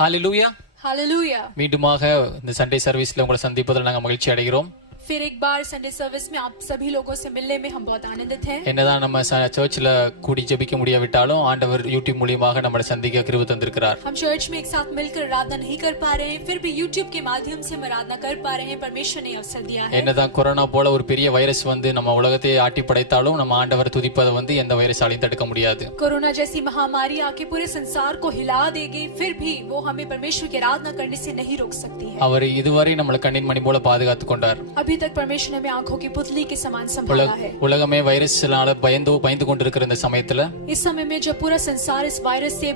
ஹalleluya. Hallelujah. மீண்டுமாக இந்த Sunday சர்வீஸ்ல உங்களை சந்திப்பதில் நாங்கள் மகிழ்ச்சி அடைகிறோம். फिर एक बार संडे सर्विस में आप सभी लोगों से मिलने में हम बहुत आनंदित हैं. என்னதான் நம்ம சர்ச்சில் கூடி ஜெபிக்க முடியாவிட்டாலும் ஆண்டவர் யூடியூப் மூலமாக நம்மளை சந்திக்க கிருபை தந்திருக்கிறார். हम चर्च में एक साथ मिलकर आराधना नहीं कर पा रहे हैं, फिर भी यूट्यूब के माध्यम से हम आराधना कर पा रहे हैं. परमेश्वर ने अवसर दिया है. என்னதான் கொரோனா போல ஒரு பெரிய வைரஸ் வந்து நம்ம உலகத்தை ஆட்டி படைத்தாலும் நம்ம ஆண்டவர் துதிப்பதை வந்து எந்த வைரஸாலையும் தடுக்க முடியாது. कोरोना जैसी महामारी आके पूरे संसार को हिला देगी, फिर भी वो हमें परमेश्वर की आराधना करने से नहीं रोक सकती है. அவர் இதுவரை நம்மளை கண்ணின் மணி போல பாதுகாத்துக் கொண்டார். अभी तक परमेश्वर ने हमें आंखों की पुतली के समान संभाला है. உலகமே வைரஸ்னால பயந்து கொண்டிருக்கிற இந்த சமயத்துல, इस समय में जब पूरा संसार इस वायरस से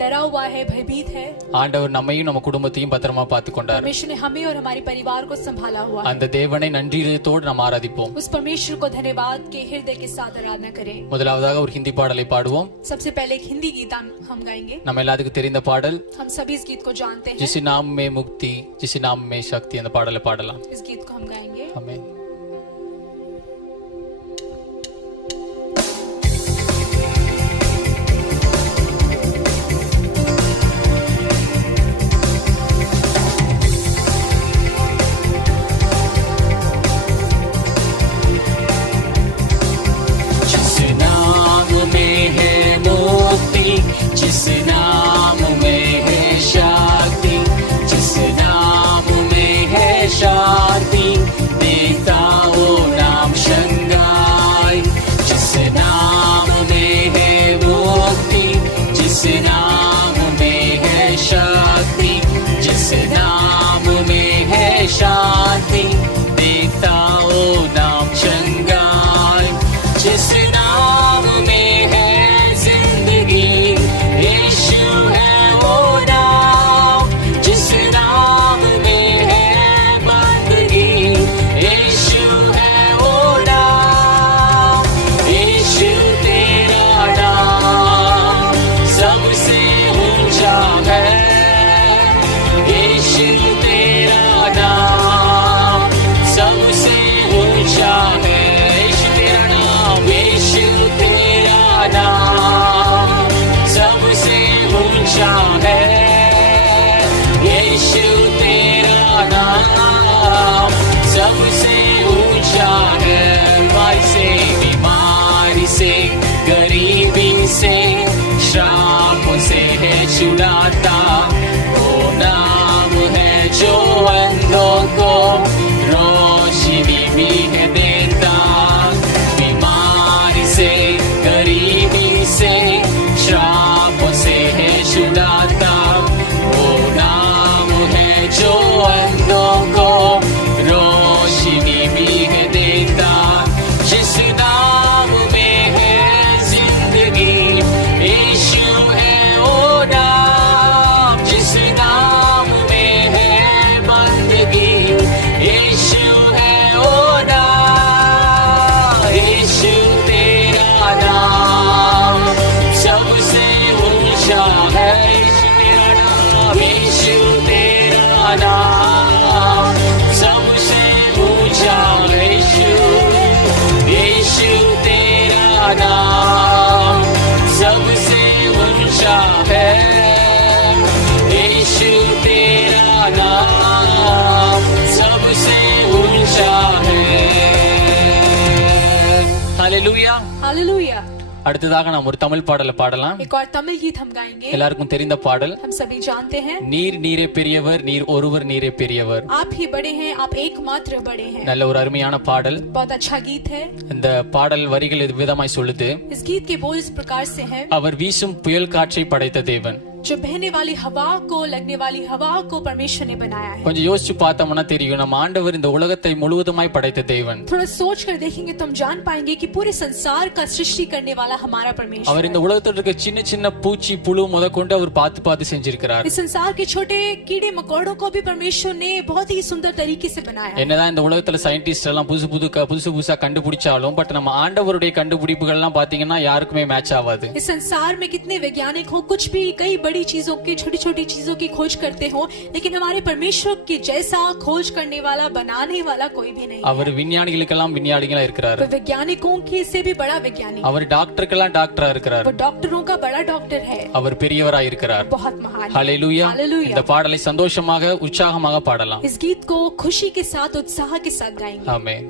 डरा हुआ है, भयभीत है, ஆண்டவர் நம்மையும் நம்ம குடும்பத்தையும் பத்திரமா பார்த்துக் கொண்டார். परमेश्वर ने हमें और हमारे परिवार को संभाला हुआ है. அந்த தேவனை நன்றியோடு நாம் ஆராதிப்போம். उस परमेश्वर को धन्यवाद के हृदय के साथ आराधना करें. முதலாவதாக ஒரு ஹிந்தி பாடலை பாடுவோம். सबसे पहले एक हिंदी गीत हम गाएंगे. நம்ம எல்லாத்துக்கும் தெரிந்த பாடல், हम सभी इस गीत को जानते हैं. जिस नाम में मुक्ति, जिस नाम में शक्ति, அந்த பாடலை பாடலாம். इस गीत को हम गाएंगे. आमीन. जिस नाम में है शांति, जिस नाम में है शांति, देता वो नाम शंगाई. जिस नाम में है मुक्ति, जिस नाम में है शांति, जिस नाम में है शांति, देता वो नाम शंगाई. जिस नाम में है जिंदगी, यीशु है वो नाम. जिस नाम में है बंदगी, यीशु है वो नाम. यीशु तेरा नाम सबसे ऊंचा है. यीशु तेरा नाम सबसे ऊंचा है. यीशु तेरा नाम, यीशु तेरा नाम सबसे ऊंचा है. यीशु तेरा नाम सबसे ऊंचा है. बीमारी से गरीबी से श्रापों से है छुड़ाता. वो नाम है जो अंधों को रोशनी भी है देता. बीमारी से गरीबी से श्रापों से है छुड़ाता. वो नाम है जो अंधों को रोशनी भी है देता. जिस नाम में है जिंदगी, यीशु है वो नाम. जिस नाम में है बंदगी, यीशु है वो नाम. यीशु तेरा नाम सबसे ऊंचा है. यीशु तेरा नाम सबसे ऊंचा है. यीशु तेरा नाम सबसे ऊंचा है. यीशु तेरा नाम सबसे ऊंचा है. ஹalleluya. हालेलुया. அடுத்ததாக நாம் ஒரு தமிழ் பாடலை பாடலாம். एक और तमिल गीत हम गाएंगे. எல்லாருக்கும் தெரிந்த பாடல், हम सभी जानते हैं. நீரே பெரியவர், நீர் ஒருவர் நீரே பெரியவர். आप ही बड़े हैं, आप एकमात्र बड़े हैं. நல்ல ஒரு அருமையான பாடல். बहुत अच्छा गीत है. இந்த பாடல் வரிகள் இது விதமாய் சொல்லுது, इस गीत के बोल इस प्रकार से हैं. அவர் வீசும் புயல் காற்றை படைத்த தேவன். जो बहने वाली हवा को, लगने वाली हवा को परमेश्वर ने बनाया है. கொஞ்சம் யோசிச்சு பார்த்தோம்னா தெரியும், நம்ம ஆண்டவர் இந்த உலகத்தை முழுவதுமாய் படைத்த தேவன். थोड़ा सोच कर देखेंगे तो हम जान पाएंगे कि पूरे संसार का सृष्टि करने वाला हमारा परमेश्वर. அவர் இந்த உலகத்துல இருக்க சின்ன சின்ன பூச்சி புழு முதற்கொண்டு அவர் பார்த்து செஞ்சிருக்கிறார். इस संसार के छोटे कीड़े मकोड़ों को भी परमेश्वर ने बहुत ही सुंदर तरीके से बनाया है. என்னதான் இந்த உலகத்துல சயின்டிஸ்ட் எல்லாம் புதுசா கண்டுபிடிச்சாலும், பட் நம்ம ஆண்டவருடைய கண்டுபிடிப்புகள் எல்லாம் பாத்தீங்கன்னா யாருக்குமே மேட்ச் ஆகாது. इस संसार में कितने वैज्ञानिक हो, कुछ भी कई बड़ी चीजों की, छोटी छोटी चीजों की खोज करते हो, लेकिन हमारे परमेश्वर के जैसा खोज करने वाला, बनाने वाला कोई भी नहीं है। அவர் விஞ்ஞானிகளுக்கெல்லாம் விஞ்ஞானிகளா இருக்கிறார். वो वैज्ञानिकों की से भी बड़ा वैज्ञानिक, அவர் டாக்டருக்கெல்லாம் டாக்டரா இருக்கிறார். वो डॉक्टरों का बड़ा डॉक्टर है, அவர் பெரியவரா இருக்கிறார். बहुत महान है। ஹalleluya. हालेलुया। இந்த பாடலை சந்தோஷமாக உற்சாகமாக பாடலாம். इस गीत को खुशी के साथ, उत्साह के साथ गाएंगे। ஆமென்.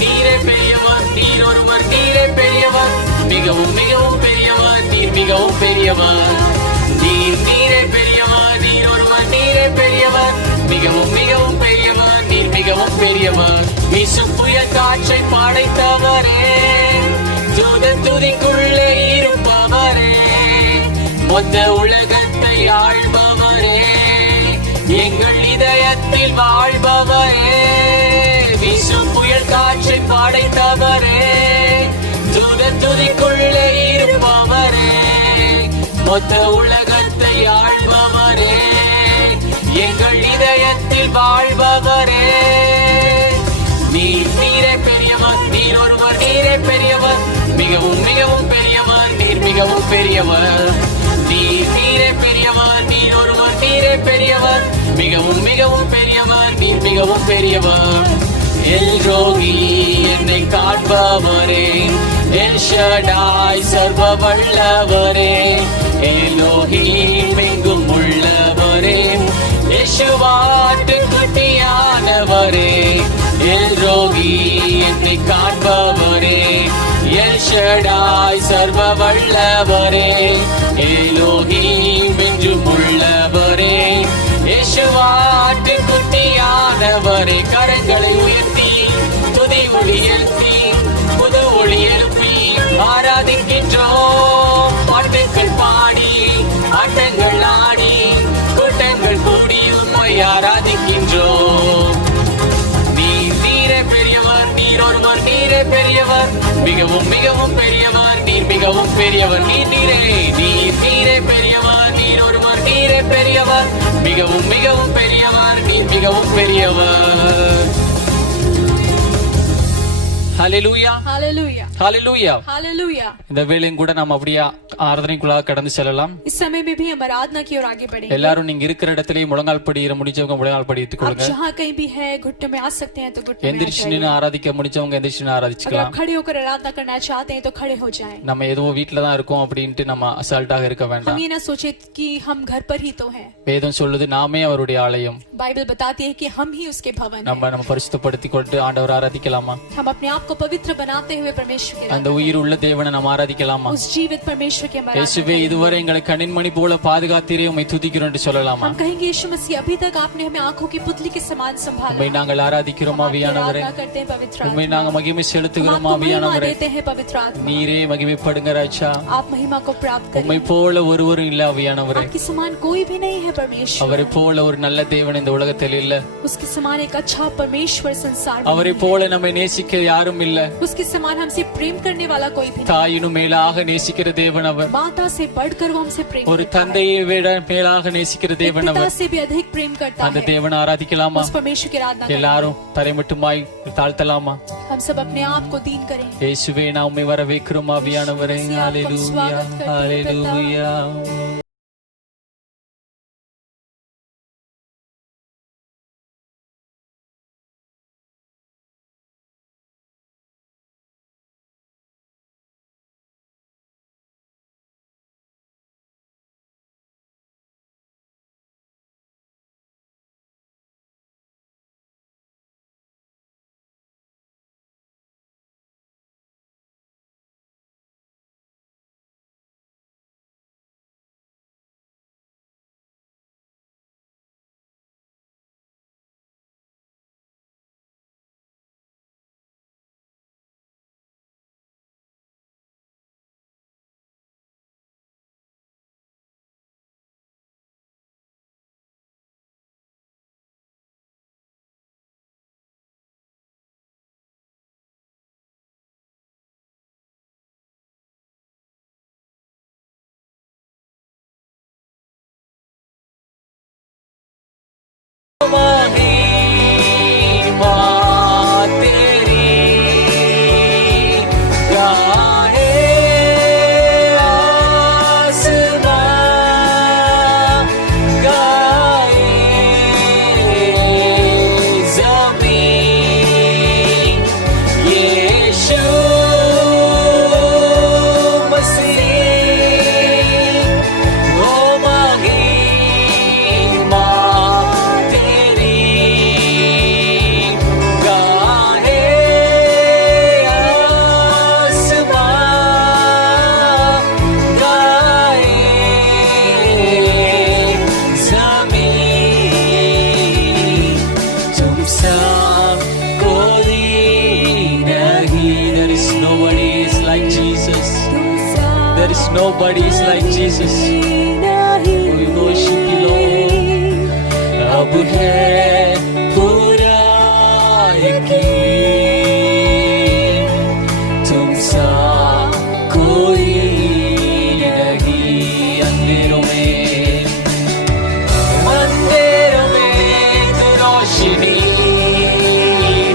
நீரே பெரியவர், நீர் ஒருவர் நீரே பெரியவர், மிகவும் மிகவும் பெரியவர், நீர் மிகவும் பெரியவர். நீரே பெரியவர், நீர் ஒருவர் நீரே பெரியவர், மிகவும் மிகவும் பெரியவர், நீர் மிகவும் பெரியவர். வீசும் புயல் காற்றை படைத்தவரே, தூத துதிக்குள்ளே இருப்பவரே, மொத்த உலகத்தை ஆள்பவரே, எங்கள் இதயத்தில் வாழ்பவரே. வீசும் புயல் காற்றை படைத்தவரே, தூத துதிக்குள்ளே இருப்பவரே, மொத்த உலகத்தை ஆள்பவரே, எங்கள் இதயத்தில் வாழ்பவரே. நீரே பெரியவர், நீர் ஒருவர் நீரே பெரியவர், மிகவும் மிகவும் பெரியவர், நீர் மிகவும் பெரியவர். நீரே பெரியவர், நீர் ஒருவர் நீரே பெரியவர், மிகவும் மிகவும் பெரியவர், நீர் மிகவும் பெரியவர். எல்ரோகி என்னை காண்பவரே, எல் ஷடாய் சர்வ வல்லவரே, எலோஹீம் எங்கும் உள்ளவரே, யெஷுவாட்டு குட்டியானவரே. எல்ரோகி என்னை காண்பவரே, எல் ஷடாய் சர்வ வல்லவரே, எலோஹீம் என்றும் உள்ளவரே, யெஷுவாட்டு குட்டியானவரே. கரங்களை உயர்த்தி துதி ஒளி எழுப்பி புது ஒளி எழுப்பி ஆராதிக்கின்றோம். பாட்டுகள் பாடி ஆட்டங்கள் ஆடி கூட்டங்கள் கூடி உம்மை ஆராதிக்கின்றோம். நீரே பெரியவர், நீர் ஒருவர் நீரே பெரியவர், மிகவும் மிகவும் பெரியவர், நீர் மிகவும் பெரியவர். நீரே பெரியவர், நீர் ஒருவர் நீரே பெரியவர், மிகவும் மிகவும் பெரியவர், நீர் மிகவும் பெரியவர். ஹalleluya. हालेलुया, ஹalleluya. हालेलुया। இந்த வேளையும் கூட நாம் அப்படியே ஆராதனைக்குள்ளாக கடந்து செல்லலாம். इस समय में भी हम आराधना की ओर आगे बढ़ेंगे। எல்லாரும் நீங்க இருக்கிற இடத்திலேயே முழங்கால் படியிற முடிஞ்சவங்க முழங்கால் படித்துக் आप கொள்ளுங்க. जहाँ कहीं भी है घुटनों में आ सकते हैं तो घुटनों में आ எந்திரிச்சு जाइए। நின்று ஆராதிக்க முடிஞ்சவங்க எந்திரிச்சு நின்று अगर ஆராதிச்சுக்கலாம். आप खड़े होकर आराधना करना चाहते हैं तो खड़े हो जाएं। நம்ம ஏதோ வீட்டுல தான் இருக்கோம் அப்படின்ட்டு நம்ம அசால்ட்டாக இருக்க हम வேண்டாம். ये ना सोचे कि हम घर पर ही तो हैं। வேதம் சொல்லுது நாமே அவருடைய ஆலயம். बाइबल बताती है कि हम ही उसके भवन हैं। நம்ம பரிசுத்தப்படுத்தி கொண்டு ஆண்டவர் ஆராதிக்கலாமா? हम अपने आप को पवित्र बनाते हुए परमेश्वर के அந்த உயிர் உள்ள தேவனை நம்ம ஆராதிக்கலாமா? उस जीवित परमेश्वर के हम आराधना இயேசுவே இதுவரை எங்களை கண்ணின்மணி போல பாதுகாத்தீரே உம்மை துதிக்கிறோம் என்று சொல்லலாமா? हम कहेंगे यीशु मसीह अभी तक आपने हमें आंखों की पुतली के समान संभाला। உம்மை நாங்கள் ஆராதிக்கிறோம் हम आपकी ஆவியானவரே. आराधना करते हैं पवित्र உம்மை आत्मा। நாங்கள் மகிமை हम செலுத்துகிறோம் आपको महिमा ஆவியானவரே. देते हैं पवित्र आत्मा। நீரே மகிமைப்படுங்க ராஜா. आप महिमा को प्राप्त करें। உம்மை போல ஒருவரும் இல்ல ஆவியானவரே. आपके समान कोई भी नहीं है परमेश्वर। அவரை போல ஒரு நல்ல தேவன் இந்த உலகத்தில் இல்ல. उसके समान एक अच्छा परमेश्वर संसार में அவரை नहीं போல நம்மை நேசிக்க யாரும் இல்ல. है। उसके समान हमसे प्रेम करने वाला कोई भी नहीं। தாயினும் மேலாக நேசிக்கிற தேவன் அவர். माता से बढ़कर वो हमसे प्रेम ஒரு करता है। தந்தையை விட மேலாக நேசிக்கிற एक தேவன் पिता அவர். से भी अधिक प्रेम करता அந்த है। தேவனை ஆராதிக்கலாமா? उस परमेश्वर की आराधना करें। எல்லாரும் தரைமட்டுமாய் தாழ்த்தலாமா? हम सब अपने आप को दीन करें। இயேசுவே நான் உம்மை வரவேற்கிறோம் ஆவியானவரே. ஹalleluya, ஹalleluya. nobody is like Jesus. We worship you, Lord. अब है पूरा यकीन, तुम सा कोई नहीं। अंधेरों में तू रोशनी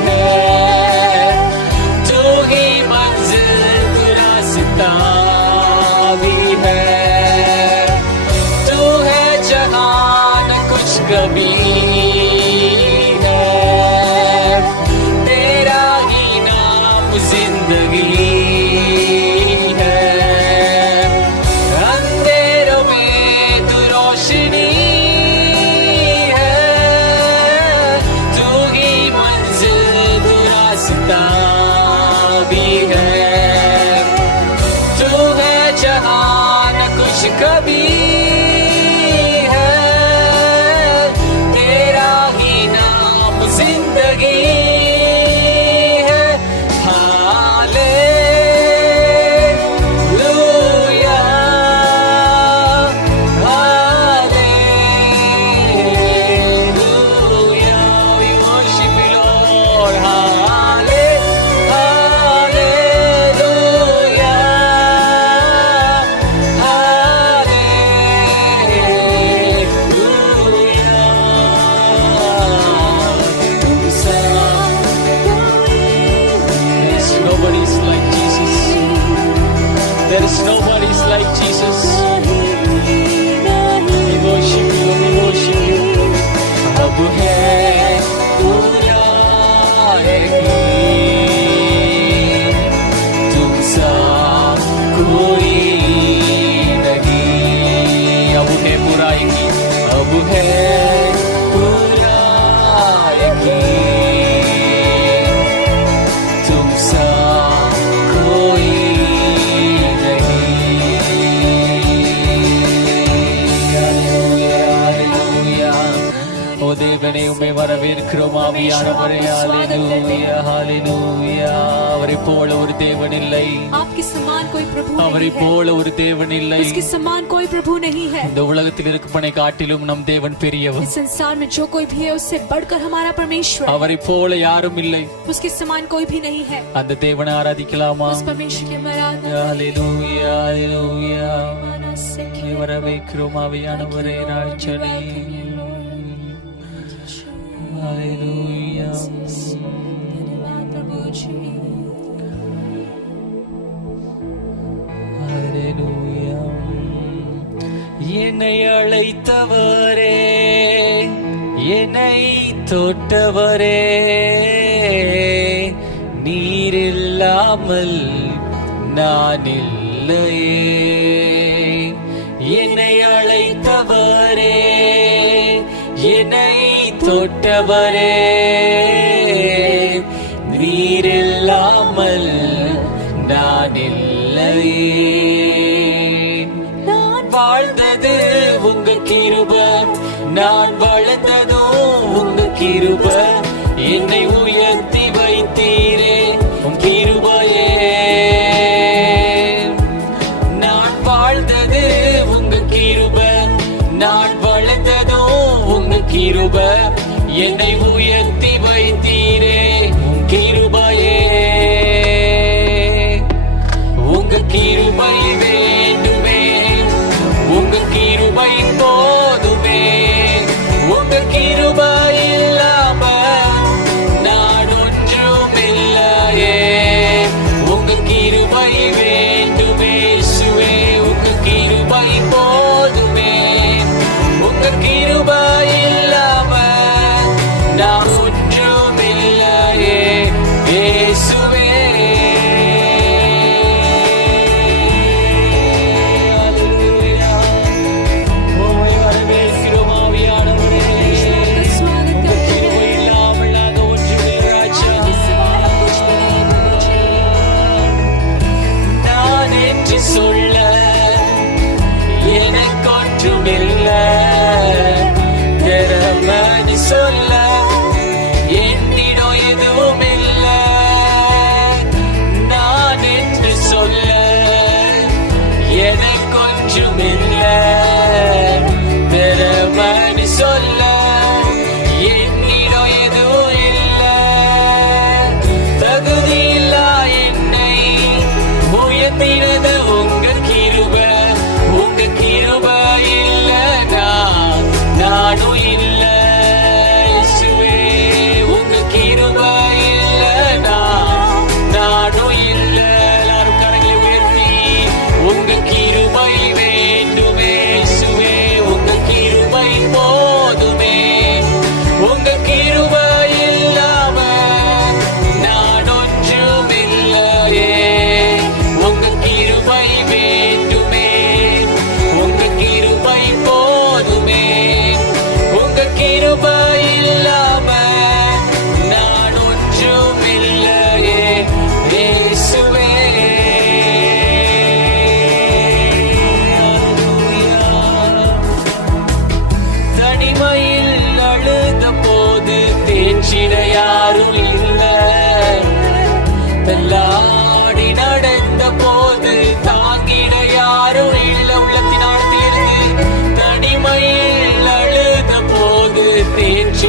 है, तू ही मंजिल, तू रास्ता भी है, तू है जहां न कुछ कभी है, तेरा ही नाम जिंदगी है। अंधेरों में तू रोशनी है, तू ही मंजिल, तू रास्ता भी है, तू है जहां न कुछ कभी है, तेरा ही नाम जिंदगी है। Hallelujah, hallelujah, we worship you, Lord. Hallelujah, There is nobody like Jesus. We worship you, we worship you. अब है पूरा यकीन, तुम सा कोई नहीं। अब है पूरा यकीन, अब है पूरा यकीन, तुम सा कोई தேவனே உம்மை வரவேற்கிறோம் ஆவியானவரே. ஹalleluya, ஹalleluya. அவரை போல ஒரு தேவன் இல்லை, आपके समान कोई प्रभु அவரை नहीं है, போல ஒரு தேவன் இல்லை. उसके समान कोई प्रभु नहीं है। இந்த உலகத்தில் இருப்பனை காட்டிலும் நம் தேவன் பெரியவர். इस संसार में जो कोई भी है उससे बढ़कर हमारा परमेश्वर, அவரை போல யாரும் இல்லை. उसके समान कोई भी नहीं है। அந்த தேவனை ஆராதிக்கலாமா? उस परमेश्वर की हम आराधना ஹalleluya, ஹalleluya. माना से உம்மை வரவேற்கிறோம் ஆவியானவரே ராஜனே. ஹalleluya. धन्यवाद प्रभु जी। ஹalleluya. என்னை அழைத்தவரே, என்னை தொட்டவரே, நீர் இல்லாமல் நான் இல்லையே. என்னை அழைத்தவரே, என்னை தொட்டவரே, நீர் இல்லாமல் நான் இல்லையே. நான் வாழ்ந்தது உங்க கிருப, நான் வளர்ந்ததும் உங்க கிருப, என்னை உயர்த்தி வைத்தீரே உன் கிருபையே. நான் வாழ்ந்தது உங்க கிருப, நான் வளர்ந்ததும் உங்க கிருப, என்னை உயர்த்தி வைத்தீரே உன் கிருபையே. உங்க கிருபை வேண்டுமே, உங்க கிருபை போதுமே, உங்க கிருபை இல்லாம நான் ஒன்றும் இல்லையே. உங்க கிருபை வேண்டுமே இயேசுவே, உங்க கிருபை போதுமே, உங்க கிருபை இல்லாம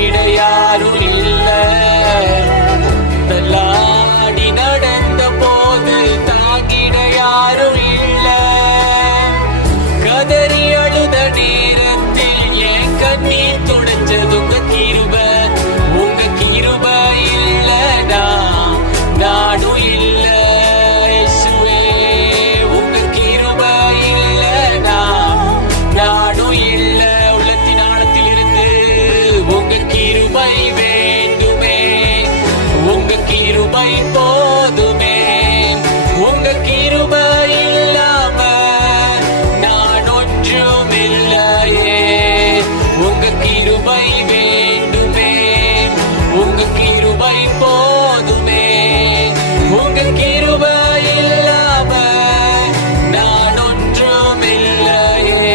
தாங்கிட யாரும் இல்ல, தள்ளாடி நடந்த போது தாங்கிட யாரும் இல்ல, கதறி அழுத நேரத்தில் என் கண்ணீர் துடைச்சது உங்க கிருபை. உங்க கிருபை இல்லடா நானும் இல்ல இயேசுவே, உங்க கிருபை இல்லடா நானும் இல்ல. உள்ளத்தின் ஆழத்தில் இருந்து உங்க கிருபை வேண்டுமே, உங்க கிருபை போதுமே, உங்க கிருபை இல்லாம நான் ஒன்றும் இல்லையே. உங்க கிருபை வேண்டுமே, உங்க கிருபை போதுமே, உங்க கிருபை இல்லாம நான் ஒன்றும் இல்லையே.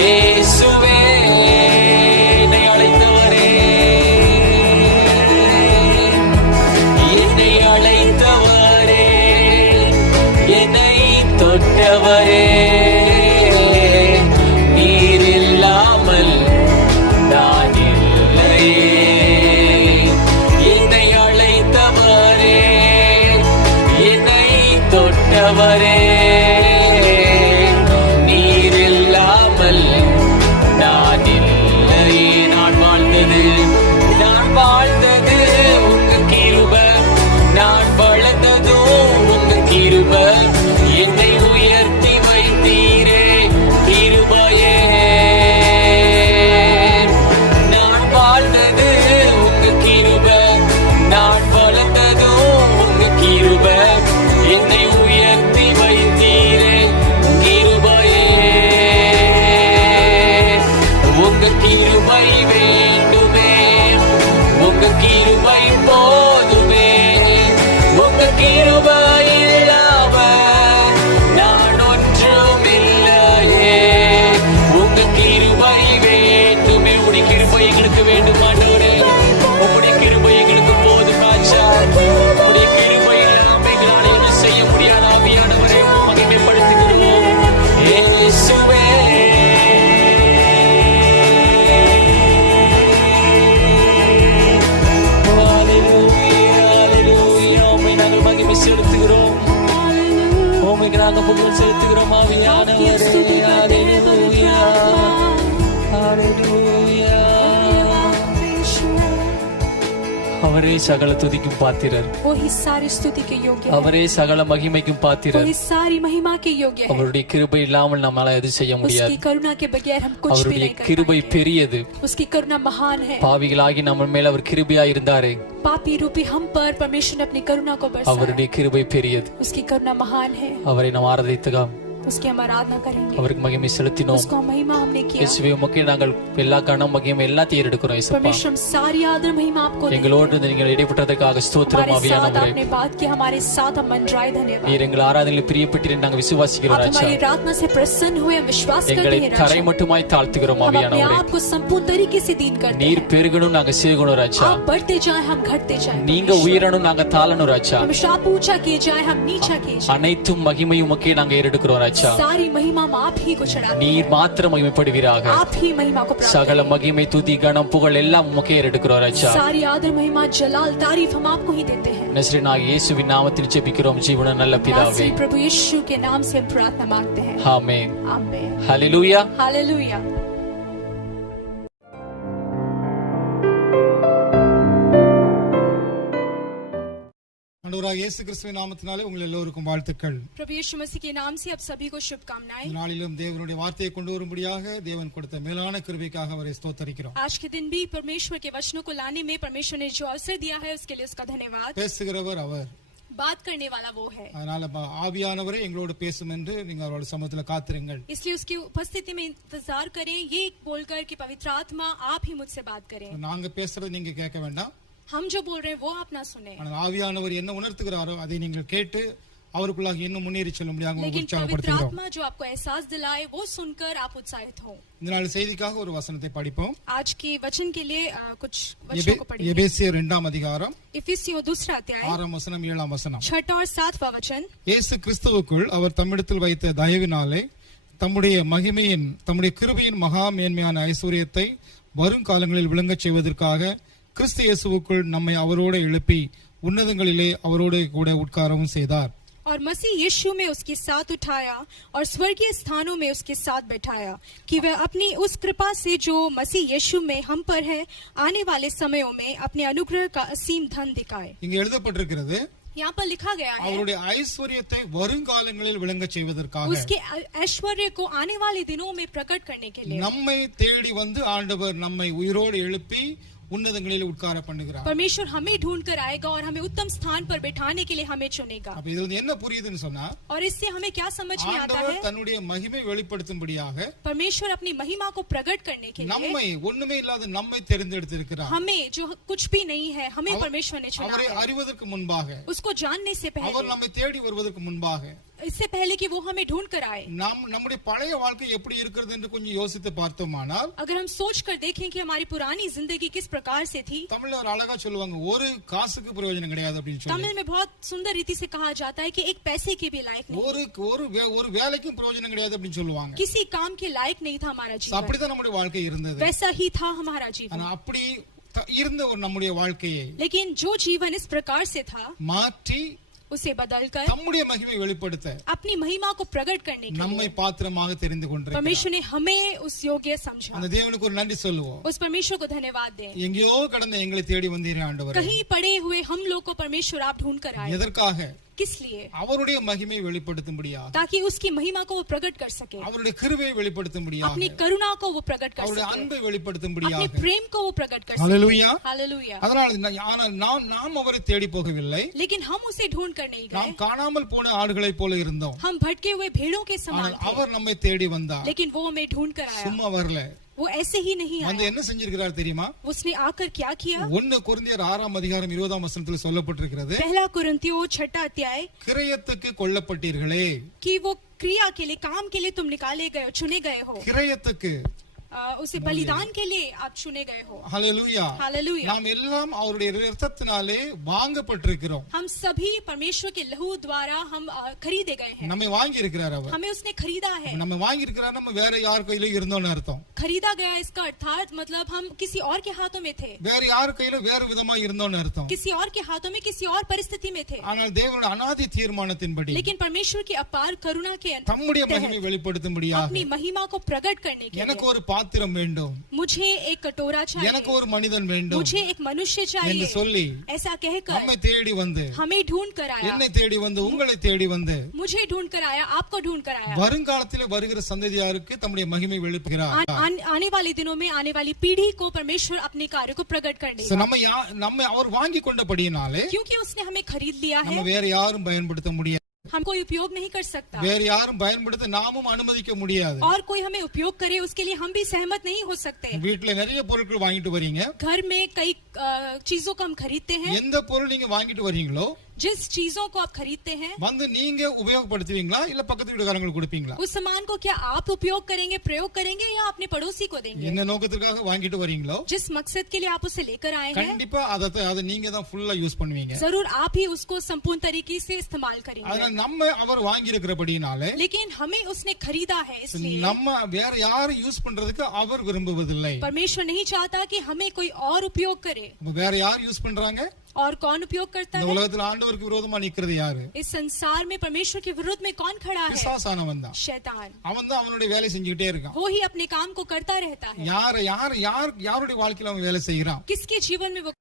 இயேசுவே என்னை அழைத்தவரே, என்னை அழைத்தவரே, என்னை தொட்டவரே, நீர் இல்லாமல் நான் இல்லையே. என்னை அழைத்தவரே, என்னை தொட்டவரே, நீர் இல்லாமல் நான் இல்லையே. நான் வாழ்ந்தது உங்க கிருபை, நான் வளர்ந்ததும் உங்க கிருபை. என்னை உயர்த்தி வைத்தீரே கிருபையே. நான் வாழ்ந்தது உங்க கிருபை, நான் வளர்ந்ததும் உங்க கிருபை. என்னை உயர்த்தி வைத்தீரே கிருபையே. உங்க கிருபை வேண்டுமே, உங்க கிருபை போதுமே, உங்க கிருபை இல்லாம நான் ஒன்றும் இல்லையே. உங்க கிருபை வேண்டுமே, உடைய கிருபை எங்களுக்கு வேண்டும் ஆண்டவரே. உங்களுடைய கிருபை எங்களுக்கு போதும் ராஜா. உடைய கிருபை இல்லாம எங்களால் எதுவும் செய்ய முடியாத ஆவியானவரை மகிமைப்படுத்திக்கிறோம் இயேசுவே. செலுத்துகிறோம், உமக்கு நாங்கள் புகழ் செலுத்துகிறோம் ஆவியானவரே. ஹல்லேலூயா, ஹல்லேலூயா. அவரே சகல துதிக்கும் பாத்திரர், वो ही सारी स्तुति के योग्य है, அவரே சகல மகிமைக்கும் वो பாத்திரர். ही सारी महिमा के योग्य है। அவருடைய கிருபை இல்லாமல் நம்மால எதுவும் செய்ய முடியாது. उसकी करुणा के बगैर हम कुछ भी அவருடைய नहीं कर கிருபை पाएंगे। பெரியது. उसकी करुणा महान है। பாவிகளாகி நம்ம மேல அவர் கிருபையா இருந்தாரே, पापी रूपी हम पर परमेश्वर ने अपनी करुणा को बरसाया। அவருடைய கிருபை பெரியது. उसकी करुणा महान है। அவரை நாம் ஆராதித்தோம், उसकी हम आराधना करेंगे, அவருக்கு மகிமை செலுத்தினோம். उसको महिमा हमने किया। இயேசுவே உமக்கு நாங்கள் எல்லா கனம் மகிமை எல்லாத்தையும் எடுக்கிறோம். இயேசுப்பா, परमेश्वर हम सारी आदर महिमा आपको देते हैं। எங்களோடு நீங்கள் இடைப்பட்டதற்காக ஸ்தோத்திரம் हमारे साथ ஆவியானவரே. आपने बात की, हमारे साथ हम मंडराए धन्यवाद। நீர் எங்கள் ஆராதனையில் பிரியப்பட்டீர் நாங்கள் விசுவாசிக்கிறோம் आप ராஜா. हमारी आराधना से प्रसन्न हुए, हम विश्वास எங்களை करते हैं தரை राजा। மட்டுமாய் தாழ்த்துகிறோம் हम अपने ஆவியானவரே. आप को संपूर्ण तरीके से दीन करते நீர் हैं। பெருகணும் நாங்க சிறுகணும் ராஜா. आप बढ़ते जाए, हम घटते जाए। நீங்க உயரணும் நாங்க தாழணும் ராஜா. हमेशा आप ऊंचा किए जाए, हम नीचा किए जाए। அனைத்தும் மகிமையும் உமக்கே நாங்க ஏறெடுக்கிறோம் ராஜா. सारी महिमा हम आप ही को चढ़ाते நீர் हैं। மாத்திரம் மகிமைப்படுவீராக. आप ही महिमा को प्राप्त சகல करें। மகிமை துதி கணம் புகழ் எல்லாம் உமக்கே ஏறெடுக்கிறோம் ராஜா. सारी आदर महिमा जलाल तारीफ हम आपको ही देते हैं। நசரேயனாகிய இயேசுவின் நாமத்தில் ஜெபிக்கிறோம் ஜீவன நல்ல பிதாவே. नासरी प्रभु यीशु के नाम से हम प्रार्थना मांगते हैं। ஆமென். आमीन। ஹல்லேலூயா. हालेलुया। ஆண்டவராகிய இயேசு கிறிஸ்துவின் நாமத்தினாலே உங்கள் எல்லோருக்கும் வாழ்த்துக்கள். प्रभु यीशु मसीह के नाम से आप सभी को शुभकामनाएं। இந்த நாளிலும் தேவனுடைய வார்த்தையை கொண்டு வரும்படியாக தேவன் கொடுத்த மேலான கிருபைக்காக அவரை ஸ்தோத்தரிக்கிறோம். आज के दिन भी परमेश्वर के वचनों को लाने में परमेश्वर ने जो अवसर दिया है उसके लिए उसका धन्यवाद। பேசுகிறவர் அவர், बात करने वाला वो है, அதனால ஆவியானவரே எங்களோடு பேசும் என்று நீங்க அவரோட சமூகத்துல காத்திருங்கள். इसलिए उसकी उपस्थिति में इंतजार करें, ये बोलकर कि पवित्र आत्मा आप ही मुझसे बात करें। நாங்க பேசுறது நீங்க கேட்க வேண்டாம், हम जो बोल रहे हैं वो आप ना सुने, ஆனால் ஆவியானவர் என்ன உணர்த்துகிறாரோ அதை நீங்கள் கேட்டு அவருக்குள்ளாக இன்னும் முன்னேறி செல்ல முடியாது लेकिन पवित्र உற்சாகப்படுத்துகிறோம். आत्मा जो आपको एहसास दिलाए वो सुनकर आप उत्साहित हो। இந்த நாள் செய்திக்காக ஒரு வசனத்தை படிப்போம். आज की वचन के लिए कुछ वचनों को पढ़ेंगे। எபேசியர் 2ஆம் அதிகாரம் इफिसियों 2 अध्याय 6ஆம் வசனம் 7ஆம் வசனம். 6 और 7वां वचन। இயேசு கிறிஸ்துவுக்குள் அவர் தம்மிடத்தில் வைத்த தயவினாலே தம்முடைய கிருபையின் மகா மேன்மையான ஐஸ்வரியத்தை வரும் காலங்களில் விளங்கச் செய்வதற்காக கிறிஸ்து இயேசுவுக்குள் நம்மை அவரோடு எழுப்பி உன்னதங்களிலே அவரோடு கூட உட்காரவும் செய்தார். और मसीह यीशु में उसके साथ उठाया और स्वर्गीय स्थानों में उसके साथ बैठाया कि वह अपनी उस कृपा से जो मसीह यीशु में हम पर है आने वाले समयों में अपने अनुग्रह का असीम धन दिखाए. இங்க எழுதப்பட்டிருக்கிறது यहाँ पर लिखा गया है அவருடைய ஐஸ்வரியத்தை வருங்காலங்களில் விளங்கச் செய்வதற்காக उसके ऐश्वर्य को आने वाले दिनों में प्रकट करने के लिए நம்மை தேடி வந்து ஆண்டவர் நம்மை உயிரோடு எழுப்பி உன்னதங்களில் உட்கார பண்ணுகிறார். परमेश्वर हमें ढूंढ कर आएगा और हमें उत्तम स्थान पर बैठाने के लिए हमें चुनेगा. அப்ப இதுல என்ன புரியுதுன்னு சொன்னா और इससे हमें क्या समझ में आता ஆண்டவர் है தன்னுடைய மகிமை வெளிப்படுத்தும்படியாக परमेश्वर अपनी महिमा को प्रकट करने के लिए நம்மை ஒண்ணுமே இல்லாத நம்மை தெரிந்தெடுத்திருக்கிறார். हमें जो कुछ भी नहीं है हमें परमेश्वर ने चुना அவரை है. அறிவதற்கு முன்பாக उसको जानने से அவர் पहले நம்மை தேடி வருவதற்கு முன்பாக इससे पहले कि वो हमें ढूंढ कर आए நம்முடைய பழைய வாழ்க்கை எப்படி இருக்கிறது என்று கொஞ்சம் யோசித்து பார்த்தோமானால் अगर हम सोच कर देखें कि हमारी पुरानी जिंदगी किस प्रकार से थी. தமிழ்ல ஒரு அழகா சொல்லுவாங்க ஒரு காசுக்கு பிரயோஜனம் கிடையாது அப்படின்னு சொல்லி. तमिल में बहुत सुंदर रीति से कहा जाता है कि एक पैसे के भी लायक नहीं, ஒரு வேலைக்கும் பிரயோஜனம் கிடையாது அப்படின்னு சொல்லுவாங்க. किसी काम के लायक नहीं था हमारा जीवन. அப்படிதான் நம்முடைய வாழ்க்கை இருந்தது. वैसा ही था हमारा जीवन. ஆனா அப்படி இருந்த ஒரு நம்முடைய வாழ்க்கையை लेकिन जो जीवन इस प्रकार से था மாற்றி उसे बदलकर நம்முடைய மகிமை வெளிப்படுத்த अपनी महिमा को प्रकट करने के நம்மை लिए பாத்திரமாக தெரிந்து கொண்டிருக்கிறார். परमेश्वर ने हमें उस योग्य समझा. அந்த தேவனுக்கு ஒரு நன்றி சொல்லுவோம். उस परमेश्वर को धन्यवाद दें. எங்கேயோ கடந்த எங்களை தேடி வந்தீரே ஆண்டவரே. कहीं पड़े हुए हम लोग को परमेश्वर आप ढूंढ कर आए. எதற்காக? किस लिए? அவருடைய மகிமை வெளிப்படுத்தும்படியாக, ताकि उसकी महिमा को वो प्रकट कर सके, அவருடைய கிருபையை வெளிப்படுத்தும்படியாக, अपनी करुणा को वो प्रकट कर அவருடைய सके, அன்பை अपने வெளிப்படுத்தும்படியாக. प्रेम को वो प्रकट कर सके. ஹalleluya. हालेलुया. அதனால நாம் அவரை தேடி போகவில்லை. लेकिन हम उसे ढूंढ कर नहीं நாம் गए. காணாமல் போன ஆடுகளைப் போல இருந்தோம். हम भटके हुए भेड़ों के समान ஆனால் थे. அவர் நம்மை தேடி வந்தார். लेकिन वो हमें ढूंढ कर आया. சும்மா வரல. वो ऐसे ही नहीं வந்து आया. என்ன செஞ்சிருக்கிறார் தெரியுமா? उसने आकर क्या किया? 1 கொரிந்தியர் 6 அதிகாரம் 20 வசனத்தில் சொல்லப்பட்டிருக்கிறது, पहला कुरिन्थियों 6 अध्याय கிரயத்துக்கு கொல்லப்பட்டீர்களே. कि वो क्रिया के लिए, काम के लिए तुम निकाले गए, चुने गए हो. கிரயத்துக்கு, उसे बलिदान के लिए आप चुने गए हो. ஹalleluya. हालेलुया. நாம் எல்லாம் அவருடைய இரத்தத்தினாலே வாங்கப்பட்டிருக்கிறோம். हम सभी परमेश्वर के लहू द्वारा हम खरीदे गए हैं. நம்மை வாங்கி இருக்கிறார் அவர். हमें उसने खरीदा है. நம்ம வாங்கி இருக்கிறார், நம்ம வேற யார் கையில இருந்தோம்னு அர்த்தம். खरीदा गया इसका अर्थात मतलब हम किसी और के हाथों में थे, வேற யார் கையில வேற விதமா இருந்தோம்னு அர்த்தம். किसी और के हाथों में किसी और परिस्थिति में थे. ஆனால் தேவனுடைய அநாதி தீர்மானத்தின்படி लेकिन परमेश्वर की अपार करुणा के தம்முடைய மகிமை வெளிப்படுத்தும்படியாக अपनी महिमा को प्रकट करने के எனக்கு लिए ஒரு பாத்திரம் வேண்டும், मुझे एक कटोरा எனக்கு चाहिए, ஒரு மனிதன் வேண்டும் मुझे एक मनुष्य என்று चाहिए, சொல்லி ऐसा कहकर நம்மை தேடி வந்து, हमें ढूंढ कर आया. என்னை தேடி வந்து, உங்களை தேடி வந்து मुझे ढूंढ कर आया, आपको ढूंढ कर आया. வருங்காலத்திலே வருகிற சந்ததியாருக்கு தம்முடைய மகிமை வெளிப்படுகிறார். आने वाले दिनों में आने वाली पीढ़ी को परमेश्वर अपने कार्य को प्रकट करने So, நம்மை அவர் வாங்கி கொண்டபடியினாலே क्योंकि उसने हमें खरीद लिया நம்ம है. வேற யாரும் பயன்படுத்த முடியாது. हम कोई उपयोग नहीं कर सकता வேற யாரும் பயன்படுத்த நாமும் அனுமதிக்க முடியாது. और कोई हमें उपयोग करे उसके लिए हम भी सहमत नहीं हो सकते. வீட்டுல நிறைய பொருட்கள் வாங்கிட்டு வரீங்க. घर में कई चीजों को हम खरीदते हैं. எந்த பொருள் நீங்க வாங்கிட்டு வரீங்களோ जिस चीजों को आप खरीदते हैं வந்து நீங்க உபயோகப்படுத்துவீங்களா இல்ல பக்கத்து வீட்டுக்காரங்களுக்கு கொடுப்பீங்களா? उस सामान को क्या आप उपयोग करेंगे, प्रयोग करेंगे या अपने पड़ोसी को देंगे? என்ன நோக்கத்துக்காக வாங்கிட்டு வரீங்களோ जिस मकसद के लिए आप उसे लेकर आए हैं கண்டிப்பா அதை நீங்க தான் ஃபுல்லா யூஸ் பண்ணுவீங்க. जरूर आप ही उसको संपूर्ण तरीके से इस्तेमाल करेंगे. அதனால நம்ம அவர் வாங்கி இருக்கிறபடினாலே लेकिन हमें उसने खरीदा है, इसलिए நம்ம வேற யாரும் யூஸ் பண்றதுக்கு அவர் விரும்புவதில்லை. परमेश्वर नहीं चाहता कि हमें कोई और उपयोग करे. வேற யார் யூஸ் பண்றாங்க? और कौन उपयोग करता இந்த है? உலகத்துல ஆண்டவருக்கு விரோதமா நிக்கிறது யாரு? इस संसार में परमेश्वर के विरुद्ध में कौन खड़ा है? பிசாசானவன் தான். शैतान. அவன் தான் அவனுடைய வேலை செஞ்சுக்கிட்டே இருக்கான். वो ही अपने काम को करता रहता है. யாருடைய வாழ்க்கையில அவன் வேலை செய்யறான்? किसके जीवन में वो